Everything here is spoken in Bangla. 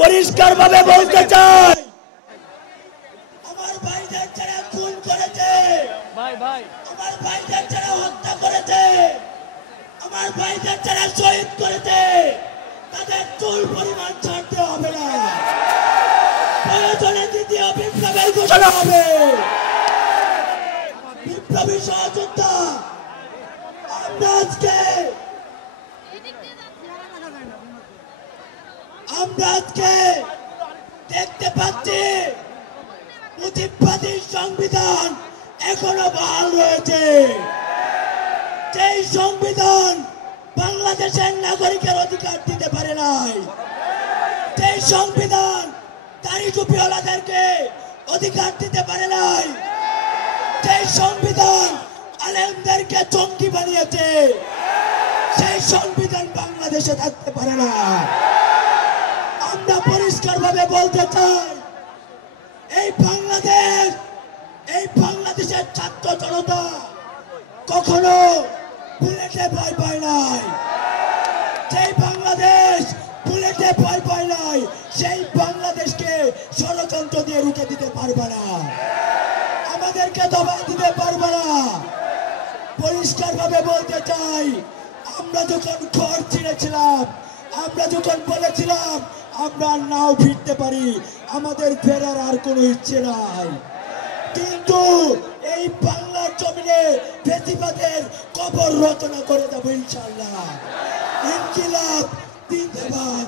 পরিষ্কারভাবে বলতে চাই, আমার ভাইদের যারা খুন করেছে, আমার ভাইদের যারা হত্যা করেছে, আমার ভাইদের যারা শহীদ করেছে, তাদের চুল পরিমাণ ছাড়তে হবে না। প্রয়োজনে দ্বিতীয় বিপ্লবের ঘোষণা হবে। বিপ্লবী সহযোদ্ধা আমরা আজকে দেখতে পাচ্ছি মুজিববাদী সংবিধান এখনো বহাল রয়েছে। যেই সংবিধান বাংলাদেশের নাগরিকের অধিকার দিতে পারে নাই, যেই সংবিধান দাড়ি টুপিওয়ালাদেরকে অধিকার দিতে পারে নাই, যেই সংবিধান আলেমদেরকে জঙ্গি বানিয়েছে, সেই সংবিধান বাংলাদেশে থাকতে পারে না। আমরা পরিষ্কারভাবে বলতে চাই, এই বাংলাদেশের ছাত্র জনতা কখনো বুলেটে ভয় পায় নাই। সেই বাংলাদেশ বুলেটে ভয় পায় নাই, সেই বাংলাদেশকে ষড়যন্ত্র দিয়ে রুখে দিতে পারবে না, আমাদেরকে দবাই দিতে পারবে না। পরিষ্কারভাবে বলতে চাই, আমরা যখন ঘর ছিঁড়েছিলাম, আমরা যখন বলেছিলাম আমরা নাও ফিরতে পারি, আমাদের ফেরার আর কোনো ইচ্ছে নাই, কিন্তু এই বাংলার জমিনে ফেসিবাদের কবর রচনা করে দেবো ইনশাআল্লাহ। ইনকিলাব জিন্দাবাদ।